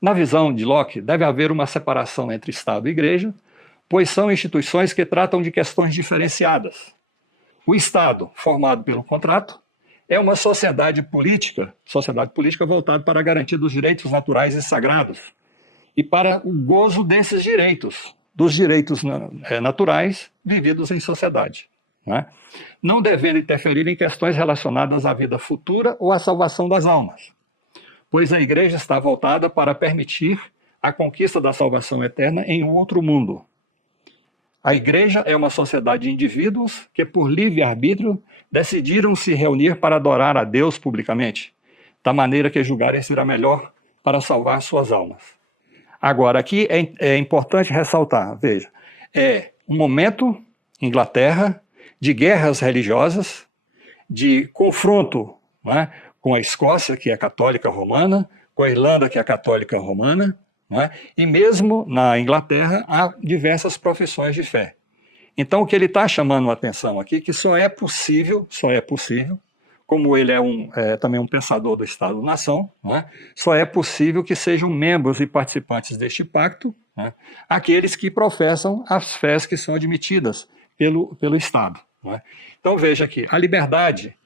Na visão de Locke, deve haver uma separação entre Estado e Igreja, pois são instituições que tratam de questões diferenciadas. O Estado, formado pelo contrato, é uma sociedade política voltada para a garantia dos direitos naturais e sagrados e para o gozo desses direitos, dos direitos naturais vividos em sociedade, não devendo interferir em questões relacionadas à vida futura ou à salvação das almas, pois a Igreja está voltada para permitir a conquista da salvação eterna em um outro mundo. A Igreja é uma sociedade de indivíduos que, por livre-arbítrio, decidiram se reunir para adorar a Deus publicamente, da maneira que julgarem ser a melhor para salvar suas almas. Agora, aqui é importante ressaltar, veja, é um momento, Inglaterra, de guerras religiosas, de confronto com a Escócia, que é católica romana, com a Irlanda, que é católica romana, e mesmo na Inglaterra há diversas profissões de fé. Então o que ele está chamando a atenção aqui é que só é possível, como ele é também um pensador do Estado-nação, só é possível que sejam membros e participantes deste pacto aqueles que professam as fés que são admitidas pelo Estado. Então veja aqui, a liberdade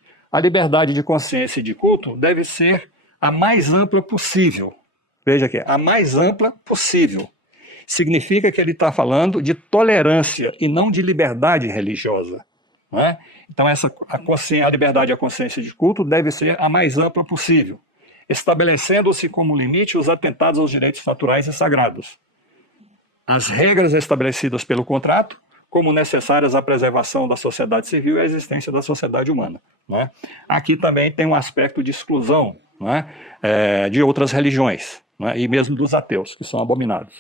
de consciência e de culto deve ser a mais ampla possível. Veja aqui, a mais ampla possível. Significa que ele está falando de tolerância e não de liberdade religiosa. Então a liberdade e a consciência de culto deve ser a mais ampla possível, estabelecendo-se como limite os atentados aos direitos naturais e sagrados. As regras estabelecidas pelo contrato, como necessárias à preservação da sociedade civil e à existência da sociedade humana. Aqui também tem um aspecto de exclusão de outras religiões, e mesmo dos ateus, que são abominados.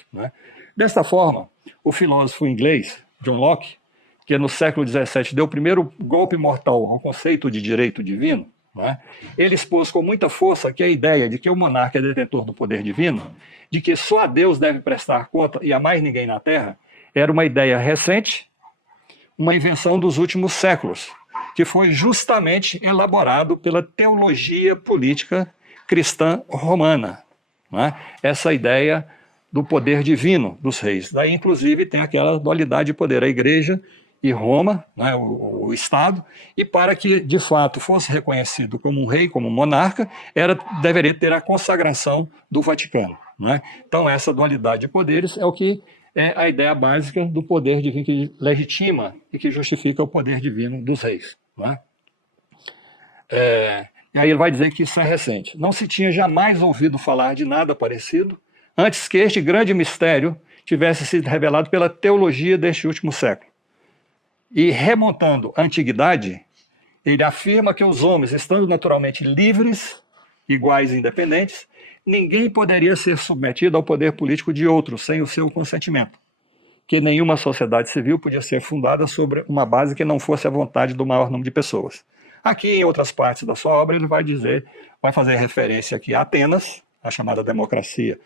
Desta forma, o filósofo inglês John Locke, que no século XVII deu o primeiro golpe mortal ao conceito de direito divino, ele expôs com muita força que a ideia de que o monarca é detentor do poder divino, de que só a Deus deve prestar conta e a mais ninguém na Terra, era uma ideia recente, uma invenção dos últimos séculos, que foi justamente elaborado pela teologia política cristã romana. Essa ideia do poder divino dos reis. Daí, inclusive, tem aquela dualidade de poder, a Igreja e Roma, o Estado, e para que, de fato, fosse reconhecido como um rei, como um monarca, deveria ter a consagração do Vaticano. Então, essa dualidade de poderes é o que é a ideia básica do poder divino que legitima e que justifica o poder divino dos reis. E aí ele vai dizer que isso é recente. Não se tinha jamais ouvido falar de nada parecido antes que este grande mistério tivesse sido revelado pela teologia deste último século. E remontando à antiguidade, ele afirma que os homens, estando naturalmente livres, iguais e independentes, ninguém poderia ser submetido ao poder político de outro sem o seu consentimento, que nenhuma sociedade civil podia ser fundada sobre uma base que não fosse a vontade do maior número de pessoas. Aqui, em outras partes da sua obra, ele vai fazer referência aqui a Atenas, a chamada democracia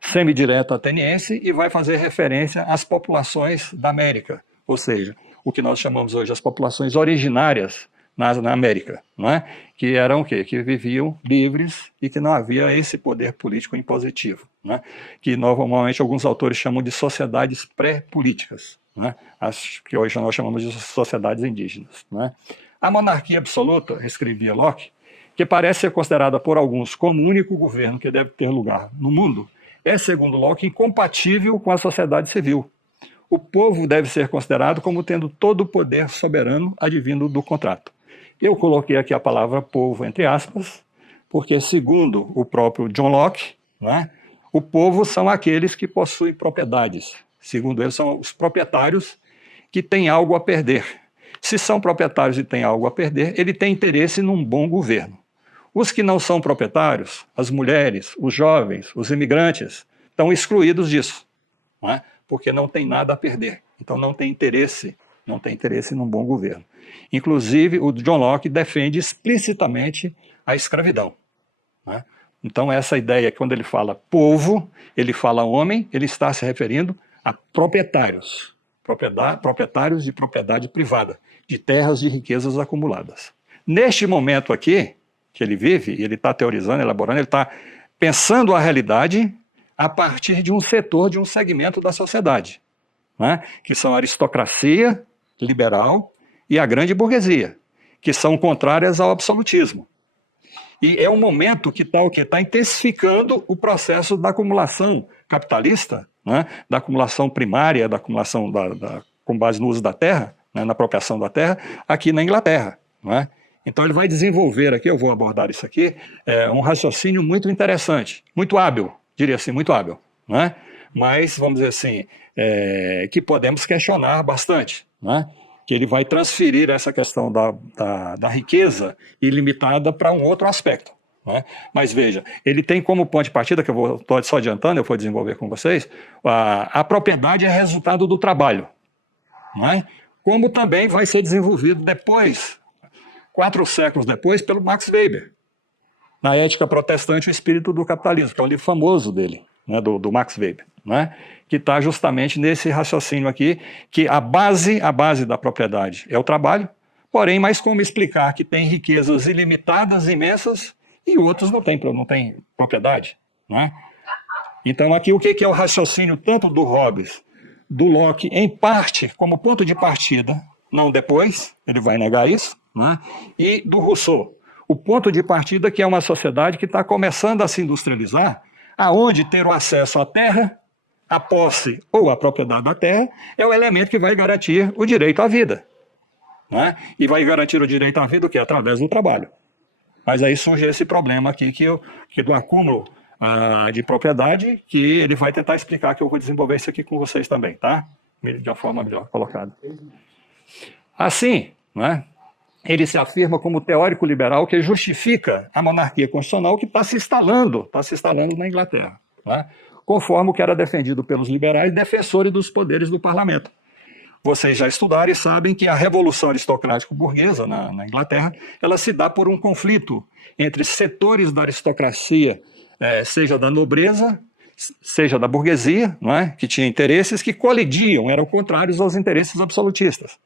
semidireta ateniense, e vai fazer referência às populações da América, ou seja, o que nós chamamos hoje as populações originárias na América, que eram o quê? Que viviam livres e que não havia esse poder político impositivo, que normalmente alguns autores chamam de sociedades pré-políticas, as que hoje nós chamamos de sociedades indígenas. A monarquia absoluta, escrevia Locke, que parece ser considerada por alguns como o único governo que deve ter lugar no mundo, é, segundo Locke, incompatível com a sociedade civil. O povo deve ser considerado como tendo todo o poder soberano advindo do contrato. Eu coloquei aqui a palavra povo entre aspas, porque, segundo o próprio John Locke, o povo são aqueles que possuem propriedades. Segundo ele, são os proprietários que têm algo a perder. Se são proprietários e têm algo a perder, ele tem interesse num bom governo. Os que não são proprietários, as mulheres, os jovens, os imigrantes, estão excluídos disso, porque não tem nada a perder. Então não tem interesse num bom governo. Inclusive, o John Locke defende explicitamente a escravidão. Então essa ideia, quando ele fala povo, ele fala homem, ele está se referindo a proprietários. Proprietários de propriedade privada, de terras de riquezas acumuladas. Neste momento aqui, que ele vive, e ele está teorizando, elaborando, ele está pensando a realidade a partir de um setor, de um segmento da sociedade, né? Que são a aristocracia liberal e a grande burguesia, que são contrárias ao absolutismo. E é um momento que está intensificando o processo da acumulação capitalista, né? Da acumulação primária, da acumulação com base no uso da terra, né? Na apropriação da terra, aqui na Inglaterra, né? Então ele vai desenvolver aqui, eu vou abordar isso aqui, um raciocínio muito interessante, muito hábil, diria assim, muito hábil, né? Mas, vamos dizer assim, que podemos questionar bastante, né? Que ele vai transferir essa questão da riqueza ilimitada para um outro aspecto, né? Mas veja, ele tem como ponto de partida, que eu estou só adiantando, eu vou desenvolver com vocês, a propriedade é resultado do trabalho, né? Como também vai ser desenvolvido depois, 4 séculos depois, pelo Max Weber, na Ética Protestante, o Espírito do Capitalismo, que é um livro famoso dele, né, do Max Weber, né, que está justamente nesse raciocínio aqui, que a base da propriedade é o trabalho, porém, mas como explicar que tem riquezas ilimitadas, imensas, e outros não têm propriedade, né? Então, aqui, o que é o raciocínio tanto do Hobbes, do Locke, em parte, como ponto de partida, não depois, ele vai negar isso, né? E do Rousseau, o ponto de partida que é uma sociedade que está começando a se industrializar, aonde ter o acesso à terra, a posse ou a propriedade da terra, é o elemento que vai garantir o direito à vida, né? E vai garantir o direito à vida o quê? Através do trabalho. Mas aí surge esse problema aqui que do acúmulo de propriedade, que ele vai tentar explicar, que eu vou desenvolver isso aqui com vocês também, tá? De uma forma melhor colocada. Assim, né, ele se afirma como teórico liberal que justifica a monarquia constitucional que está se instalando na Inglaterra, né, conforme o que era defendido pelos liberais defensores dos poderes do parlamento. Vocês já estudaram e sabem que a revolução aristocrática burguesa na Inglaterra, ela se dá por um conflito entre setores da aristocracia, seja da nobreza, seja da burguesia, não é? Que tinha interesses que colidiam, eram contrários aos interesses absolutistas.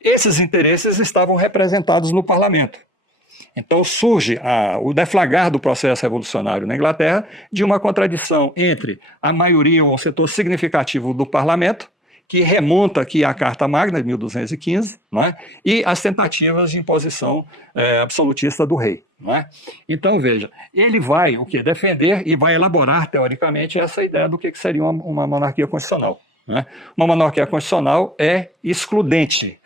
Esses interesses estavam representados no parlamento. Então surge o deflagrar do processo revolucionário na Inglaterra de uma contradição entre a maioria ou um setor significativo do parlamento, que remonta aqui à Carta Magna de 1215, não é? E as tentativas de imposição absolutista do rei, não é? Então, veja, ele vai defender e vai elaborar, teoricamente, essa ideia do que seria uma monarquia constitucional, não é? Uma monarquia constitucional é excludente.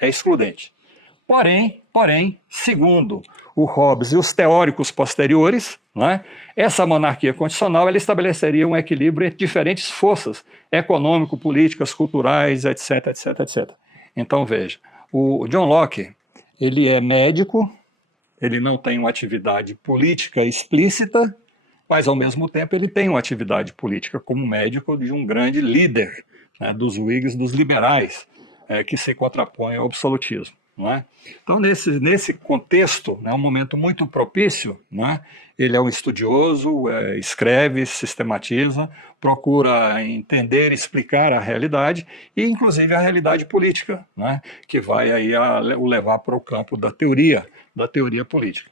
Porém, segundo o Hobbes e os teóricos posteriores, né, essa monarquia constitucional ela estabeleceria um equilíbrio entre diferentes forças econômico, políticas, culturais, etc, etc, etc. Então, veja, o John Locke, ele é médico, ele não tem uma atividade política explícita, mas, ao mesmo tempo, ele tem uma atividade política como médico de um grande líder, né, dos Whigs, dos liberais, que se contrapõem ao absolutismo. Não é? Então, nesse contexto, é um momento muito propício, não é? Ele é um estudioso, escreve, sistematiza, procura entender, explicar a realidade e, inclusive, a realidade política, não é? Que vai aí o levar para o campo da teoria política.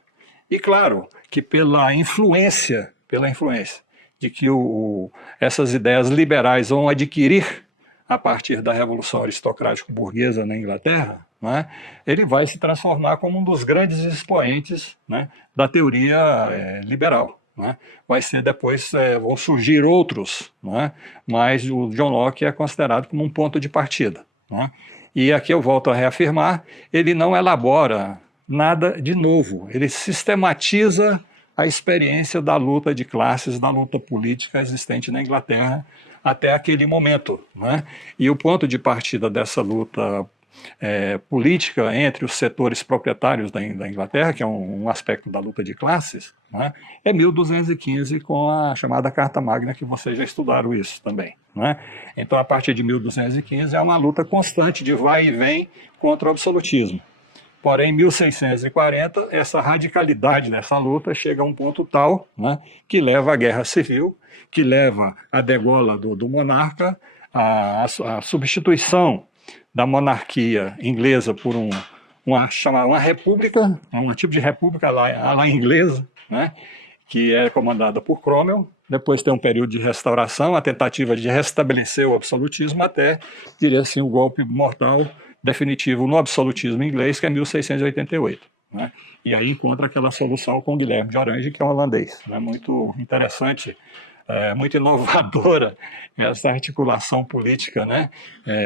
E, claro, que pela influência de que essas ideias liberais vão adquirir a partir da Revolução Aristocrático-Burguesa na Inglaterra, né, ele vai se transformar como um dos grandes expoentes, né, da teoria liberal. Né. Vai ser depois, vão surgir outros, né, mas o John Locke é considerado como um ponto de partida. Né. E aqui eu volto a reafirmar, ele não elabora nada de novo, ele sistematiza a experiência da luta de classes, da luta política existente na Inglaterra até aquele momento. Né? E o ponto de partida dessa luta política entre os setores proprietários da Inglaterra, que é um aspecto da luta de classes, né? É 1215 com a chamada Carta Magna, que vocês já estudaram isso também. Né? Então, a partir de 1215 é uma luta constante de vai e vem contra o absolutismo. Porém, em 1640, essa radicalidade dessa luta chega a um ponto tal, né, que leva à guerra civil, que leva à degola do monarca, à substituição da monarquia inglesa por uma república, um tipo de república à la inglesa, né, que é comandada por Cromwell. Depois tem um período de restauração, a tentativa de restabelecer o absolutismo até, diria assim, o golpe mortal definitivo no absolutismo inglês, que é 1688. Né? E aí encontra aquela solução com Guilherme de Orange, que é um holandês. Né? Muito interessante, muito inovadora essa articulação política, né?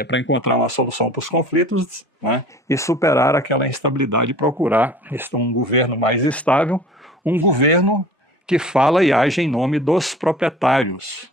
Para encontrar uma solução para os conflitos, né? E superar aquela instabilidade e procurar um governo mais estável, um governo que fala e age em nome dos proprietários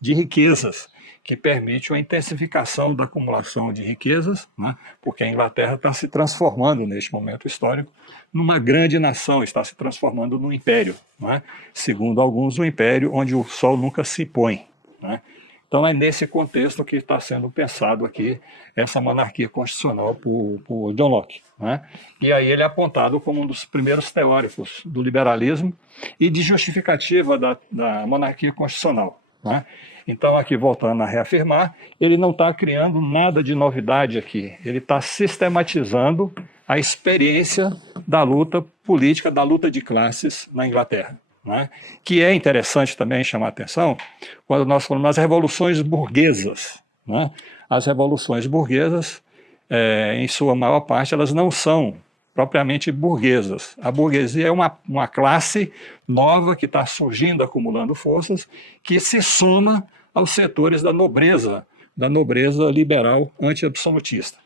de riquezas, que permite a intensificação da acumulação de riquezas, né? Porque a Inglaterra está se transformando, neste momento histórico, numa grande nação, está se transformando num império, né? Segundo alguns, um império onde o sol nunca se põe. Né? Então é nesse contexto que está sendo pensado aqui essa monarquia constitucional por John Locke. Né? E aí ele é apontado como um dos primeiros teóricos do liberalismo e de justificativa da monarquia constitucional. Né? Então, aqui voltando a reafirmar, ele não está criando nada de novidade aqui, ele está sistematizando a experiência da luta política, da luta de classes na Inglaterra. Né? Que é interessante também chamar a atenção quando nós falamos nas revoluções burguesas. Né? As revoluções burguesas, em sua maior parte, elas não são propriamente burguesas. A burguesia é uma classe nova que está surgindo, acumulando forças, que se soma aos setores da nobreza liberal anti-absolutista.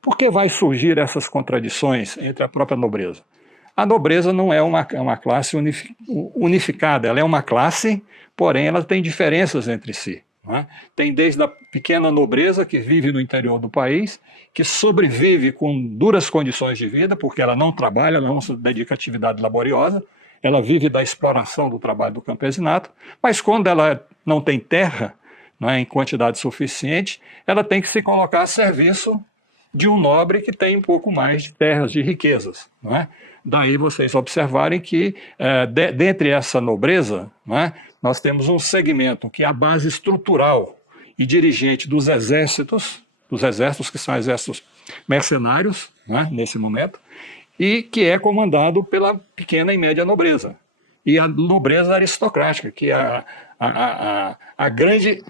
Por que vai surgir essas contradições entre a própria nobreza? A nobreza não é uma classe unificada, ela é uma classe, porém ela tem diferenças entre si. Né? Tem desde a pequena nobreza que vive no interior do país, que sobrevive com duras condições de vida, porque ela não trabalha, não se dedica à atividade laboriosa, ela vive da exploração do trabalho do campesinato, mas quando ela não tem terra, não é, em quantidade suficiente, ela tem que se colocar a serviço de um nobre que tem um pouco mais de terras, de riquezas. Não é? Daí vocês observarem que, dentre essa nobreza, não é, nós temos um segmento que é a base estrutural e dirigente dos exércitos que são exércitos mercenários, né, nesse momento, e que é comandado pela pequena e média nobreza. E a nobreza aristocrática, que é a grande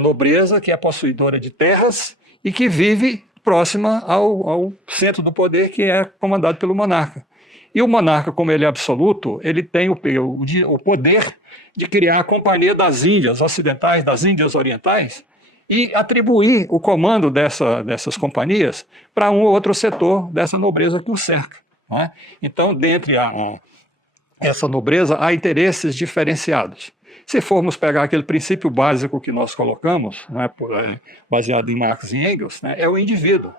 nobreza, que é possuidora de terras e que vive próxima ao centro do poder, que é comandado pelo monarca. E o monarca, como ele é absoluto, ele tem o poder de criar a Companhia das Índias Ocidentais, das Índias Orientais, e atribuir o comando dessas companhias para um ou outro setor dessa nobreza que o cerca. Né? Então, dentre essa nobreza, há interesses diferenciados. Se formos pegar aquele princípio básico que nós colocamos, né, baseado em Marx e Engels, né, é o indivíduo.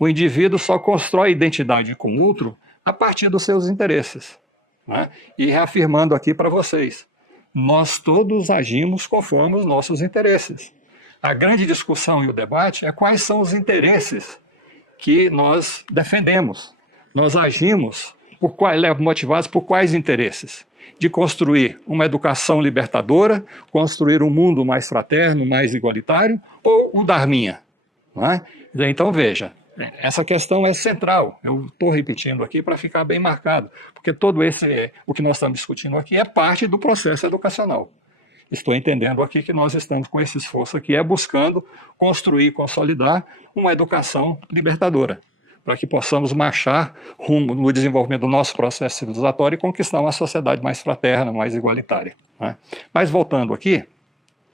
O indivíduo só constrói identidade com o outro a partir dos seus interesses. Né? E reafirmando aqui para vocês, nós todos agimos conforme os nossos interesses. A grande discussão e o debate é quais são os interesses que nós defendemos. Nós agimos motivados por quais interesses? De construir uma educação libertadora, construir um mundo mais fraterno, mais igualitário, ou o Dharminha? Não é? Então, veja, essa questão é central. Eu estou repetindo aqui para ficar bem marcado, porque o que nós estamos discutindo aqui é parte do processo educacional. Estou entendendo aqui que nós estamos com esse esforço aqui, buscando construir e consolidar uma educação libertadora, para que possamos marchar rumo no desenvolvimento do nosso processo civilizatório e conquistar uma sociedade mais fraterna, mais igualitária. Né? Mas voltando aqui,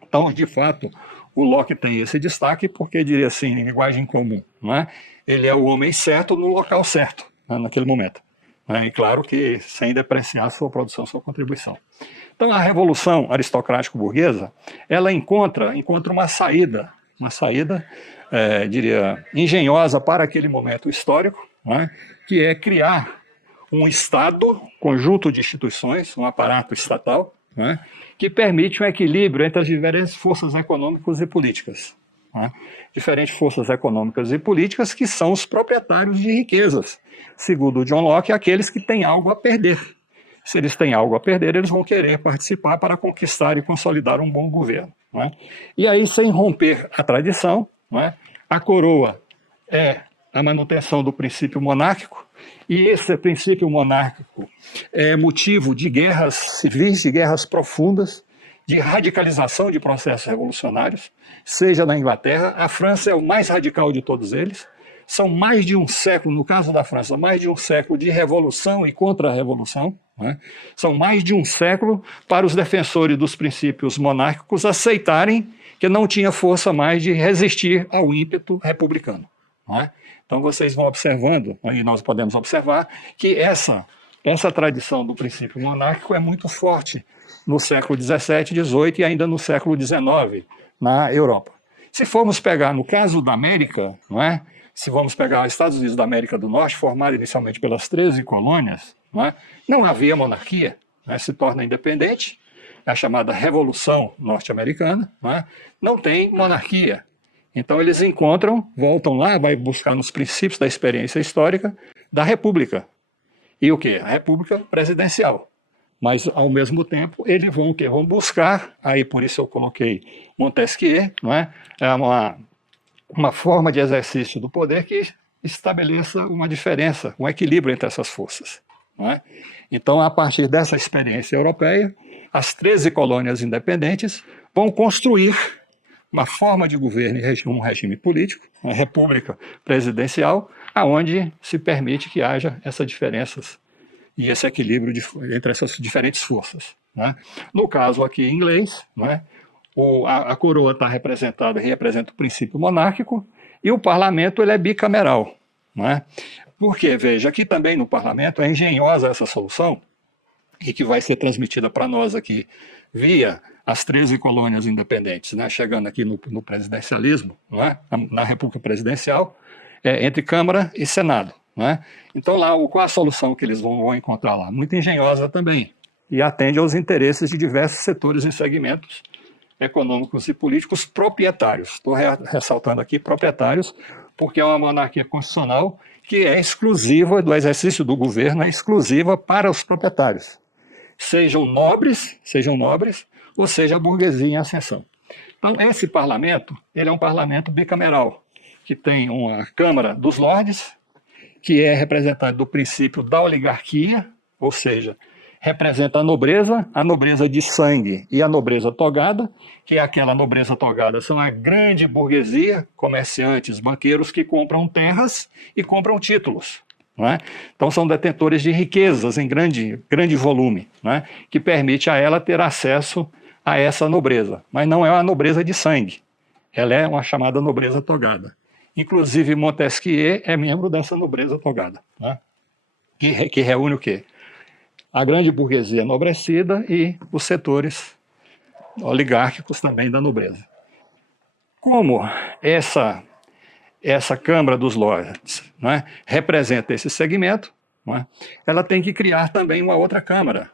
então, de fato, o Locke tem esse destaque porque, diria assim, em linguagem comum, né? Ele é o homem certo no local certo, né, naquele momento. Né? E claro que sem depreciar sua produção, sua contribuição. Então, a Revolução Aristocrático-Burguesa, ela encontra uma saída, diria, engenhosa para aquele momento histórico, né, que é criar um Estado, conjunto de instituições, um aparato estatal, né, que permite um equilíbrio entre as diferentes forças econômicas e políticas. Né, diferentes forças econômicas e políticas que são os proprietários de riquezas. Segundo John Locke, aqueles que têm algo a perder. Se eles têm algo a perder, eles vão querer participar para conquistar e consolidar um bom governo. Né? E aí, sem romper a tradição, né, a coroa é a manutenção do princípio monárquico, E esse princípio monárquico é motivo de guerras civis, de guerras profundas, de radicalização de processos revolucionários, seja na Inglaterra, a França é o mais radical de todos eles. São mais de um século, no caso da França, mais de um século de revolução e contra-revolução. Né? São mais de um século para os defensores dos princípios monárquicos aceitarem que não tinha força mais de resistir ao ímpeto republicano. Né? Então vocês vão observando, e nós podemos observar, que essa tradição do princípio monárquico é muito forte no século XVII, XVIII e ainda no século XIX na Europa. Se formos pegar no caso da América, não é? Se vamos pegar os Estados Unidos da América do Norte, formado inicialmente pelas 13 colônias, não havia monarquia, se torna independente, é a chamada Revolução Norte-Americana, não tem monarquia. Então eles encontram, voltam lá, vai buscar nos princípios da experiência histórica da República. E o quê? A República presidencial. Mas, ao mesmo tempo, eles vão o quê? Vão buscar, aí por isso eu coloquei Montesquieu, é uma forma de exercício do poder que estabeleça uma diferença, um equilíbrio entre essas forças. Então, a partir dessa experiência europeia, as 13 colônias independentes vão construir uma forma de governo e um regime político, uma república presidencial, aonde se permite que haja essas diferenças e esse equilíbrio entre essas diferentes forças. No caso aqui inglês, a coroa está representada e representa o princípio monárquico, e o parlamento ele é bicameral. Porque, veja, aqui também no parlamento é engenhosa essa solução, e que vai ser transmitida para nós aqui via as 13 colônias independentes, chegando aqui no presidencialismo, na República Presidencial, entre Câmara e Senado. Então, lá, qual a solução que eles vão encontrar lá? Muito engenhosa também, e atende aos interesses de diversos setores e segmentos econômicos e políticos proprietários. Estou ressaltando aqui proprietários, porque é uma monarquia constitucional que é exclusiva do exercício do governo, é exclusiva para os proprietários. Sejam nobres, ou seja a burguesia em ascensão. Então, esse parlamento, ele é um parlamento bicameral, que tem uma Câmara dos Lordes, que é representante do princípio da oligarquia, ou seja, representa a nobreza de sangue e a nobreza togada, que é aquela nobreza togada, são a grande burguesia, comerciantes, banqueiros que compram terras e compram títulos. Então são detentores de riquezas em grande volume, que permite a ela ter acesso a essa nobreza, mas não é uma nobreza de sangue, ela é uma chamada nobreza togada. Inclusive Montesquieu é membro dessa nobreza togada, que reúne o quê? A grande burguesia enobrecida e os setores oligárquicos também da nobreza. Como essa Câmara dos Lordes representa esse segmento, ela tem que criar também uma outra Câmara,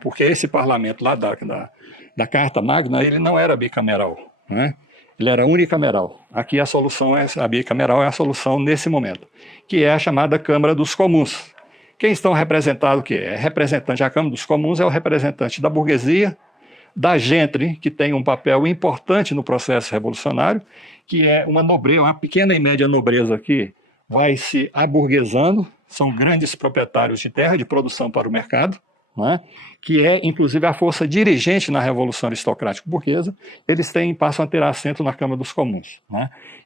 porque esse parlamento lá da Carta Magna ele não era bicameral, ele era unicameral. Aqui a bicameral é a solução nesse momento, que é a chamada Câmara dos Comuns. Quem estão representados o quê? A Câmara dos Comuns é o representante da burguesia, da gente, que tem um papel importante no processo revolucionário, que é uma pequena e média nobreza que vai se aburguesando, são grandes proprietários de terra de produção para o mercado, que é inclusive a força dirigente na Revolução Aristocrática Burguesa, eles passam a ter assento na Câmara dos Comuns.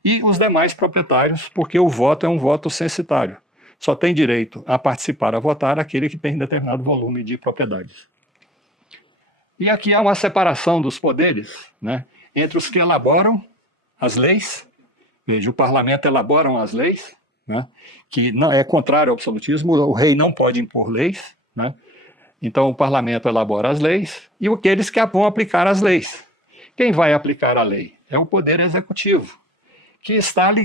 E os demais proprietários, porque o voto é um voto censitário. Só tem direito a participar, a votar, aquele que tem determinado volume de propriedades. E aqui há uma separação dos poderes, entre os que elaboram as leis, veja, o parlamento elabora as leis, que não é contrário ao absolutismo, o rei não pode impor leis, então o parlamento elabora as leis, e aqueles que vão aplicar as leis. Quem vai aplicar a lei? É o poder executivo, que é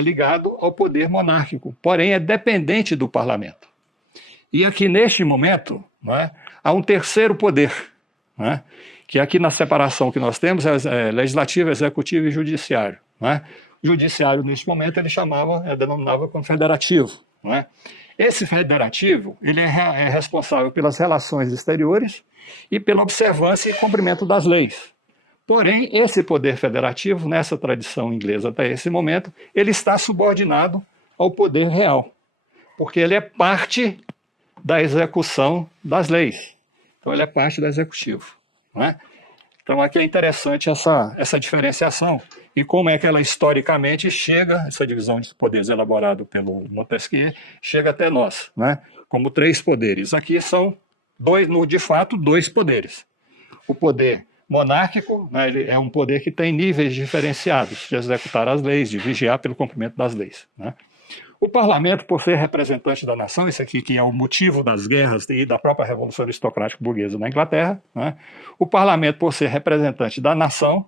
ligado ao poder monárquico, porém é dependente do parlamento. E aqui neste momento há um terceiro poder, que aqui na separação que nós temos é legislativo, executivo e judiciário. O judiciário neste momento ele denominava como federativo. Esse federativo ele é responsável pelas relações exteriores e pela observância e cumprimento das leis. Porém, esse poder federativo, nessa tradição inglesa até esse momento, ele está subordinado ao poder real. porque ele é parte da execução das leis. Então, ele é parte do executivo, não é? Então, aqui é interessante essa diferenciação e como é que ela historicamente chega, essa divisão de poderes elaborada pelo Montesquieu, chega até nós, né? Como 3 poderes. Aqui são, de fato, 2 poderes. O poder monárquico, né, ele é um poder que tem níveis diferenciados de executar as leis, de vigiar pelo cumprimento das leis, né? O parlamento, por ser representante da nação, isso aqui que é o motivo das guerras e da própria Revolução Aristocrática Burguesa na Inglaterra, né? O parlamento, por ser representante da nação,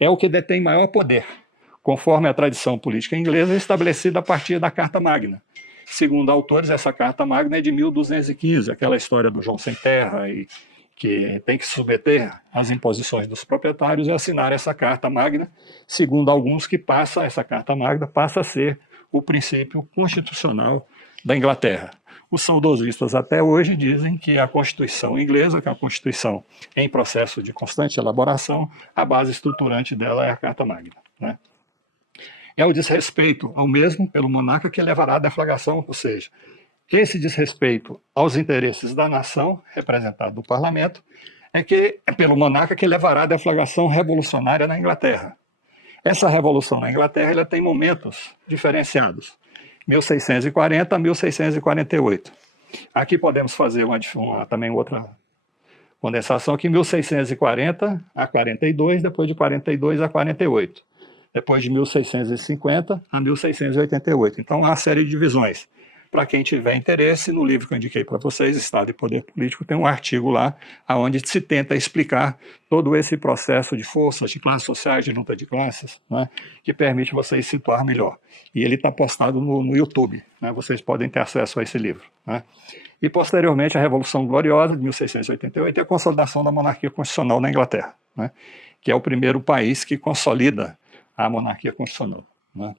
é o que detém maior poder, conforme a tradição política inglesa estabelecida a partir da Carta Magna. Segundo autores, essa Carta Magna é de 1215, aquela história do João Sem Terra, e que tem que se submeter às imposições dos proprietários e assinar essa Carta Magna. Segundo alguns, essa Carta Magna passa a ser o princípio constitucional da Inglaterra. Os saudosistas até hoje dizem que a Constituição inglesa, que é uma Constituição em processo de constante elaboração, a base estruturante dela é a Carta Magna, né? É o desrespeito ao mesmo pelo monarca que levará à deflagração, ou seja, esse desrespeito aos interesses da nação, representado no parlamento, é pelo monarca que levará à deflagração revolucionária na Inglaterra. Essa revolução na Inglaterra ela tem momentos diferenciados, 1640 a 1648. Aqui podemos fazer também outra condensação, aqui 1640 a 42, depois de 42 a 48, depois de 1650 a 1688. Então, há uma série de divisões. Para quem tiver interesse, no livro que eu indiquei para vocês, Estado e Poder Político, tem um artigo lá onde se tenta explicar todo esse processo de forças, de classes sociais, de luta de classes, né, que permite vocês situar melhor. E ele está postado no YouTube, né, vocês podem ter acesso a esse livro, né. E, posteriormente, a Revolução Gloriosa, de 1688, e a consolidação da monarquia constitucional na Inglaterra, né, que é o primeiro país que consolida a monarquia constitucional, né.